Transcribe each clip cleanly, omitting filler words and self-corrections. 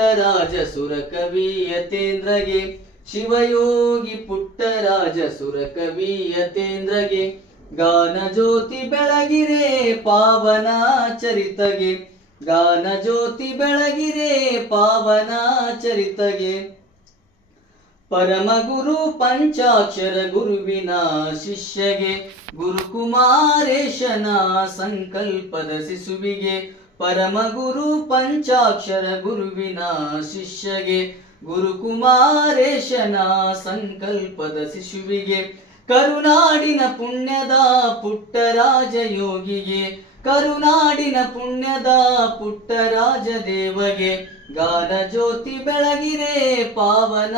ಪುಟ್ಟರಾಜ ಸುರಕವಿ ಯತೇಂದ್ರಗೆ ಶಿವಯೋಗಿ ಪುಟ್ಟರಾಜ ಸುರಕವಿ ಯತೇಂದ್ರಗೆ ಗಾನ ಜ್ಯೋತಿ ಬೆಳಗಿರೆ ಪಾವನ ಚರಿತಗೆ ಗಾನ ಜ್ಯೋತಿ ಬೆಳಗಿರೆ ಪಾವನ ಚರಿತಗೆ ಪರಮ ಗುರು ಪಂಚಾಕ್ಷರ ಗುರುವಿನ ಶಿಷ್ಯಗೆ ಗುರುಕುಮಾರೇಶನ ಸಂಕಲ್ಪದ ಶಿಶುವಿಗೆ ಪರಮ ಗುರು ಪಂಚಾಕ್ಷರ ಗುರುವಿನ ಶಿಷ್ಯಗೆ ಗುರುಕುಮಾರೇಶನ ಸಂಕಲ್ಪದ ಶಿಶುವಿಗೆ ಕರುನಾಡಿನ ಪುಣ್ಯದ ಪುಟ್ಟರಾಜ ಯೋಗಿಗೆ ಕರುನಾಡಿನ ಪುಣ್ಯದ ಪುಟ್ಟರಾಜ ದೇವಗೆ ಗಾನ ಜ್ಯೋತಿ ಬೆಳಗಿರೆ ಪಾವನ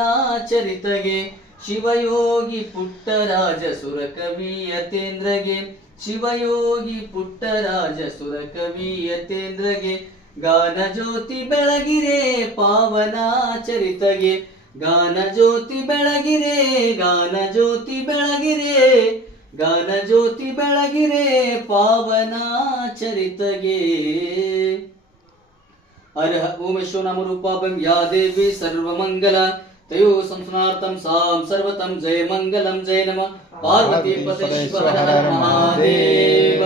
ಚರಿತಗೆ ಶಿವಯೋಗಿ ಪುಟ್ಟರಾಜ ಸುರಕವಿ ಯತೇಂದ್ರಗೆ ಶಿವಯೋಗಿ ಪುಟ್ಟರಾಜ ಸುರಕವಿ ಯತೇಂದ್ರಗೆ ಗಾನ ಜ್ಯೋತಿ ಬೆಳಗಿರೆ ಪಾವನ ಚರಿತಗೆ ಗಾನ ಜ್ಯೋತಿ ಬೆಳಗಿರೆ ಗಾನ ಜ್ಯೋತಿ ಬೆಳಗಿರೆ ಗಾನ ಜ್ಯೋತಿ ಬೆಳಗಿರೆ ಪಾವನ ಚರಿತಗೆ ಅರ್ಹ ಓಮೇಶ್ವರ ನಾಮ ರೂಪಾಭಂ ಯಾ ದೇವಿ ಸರ್ವಮಂಗಲ ತಯೋ ಸಂಸ್ನಾರ್ಥಂ ಸಾಂ ಸರ್ವತಂ ಜಯ ಮಂಗಲಂ ಜಯ ನಮ ಪಾರ್ವತಿ ಪತೇಶ್ವರ ಹರ ಮಹಾದೇವ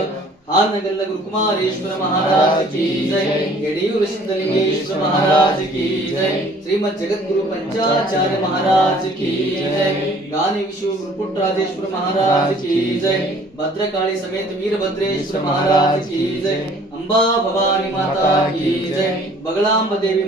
ಹಾನಗಲ್ಲ ಗುರುಕುಮಾರೇಶ್ವರ ಮಹಾರಾಜ ಕಿ ಜೈ ಯಡಿಯೂರು ಸಿದ್ಧಲಿಂಗೇಶ್ವರ ಮಹಾರಾಜ ಕಿ ಜೈ ಶ್ರೀಮದ್ ಜಗದ್ಗುರು ಪಂಚಾಚಾರ್ಯ ಮಹಾರಾಜ ಕಿ ಜೈ ಗಾನಿ ವಿಶ್ವ ಗುರುಪುಟ್ಟರಾಜೇಶ್ವರ ಮಹಾರಾಜ ಕಿ ಜೈ ಭದ್ರಕಾಳಿ ಸಮೇತ ವೀರಭದ್ರೇಶ್ವರ ಮಹಾರಾಜ ಕಿ ಜೈ ಅಂಬಾ ಭವಾನಿ ಮಾತಾ ಕಿ ಜೈ ಬಗಳಾಂಬ ದೇವಿ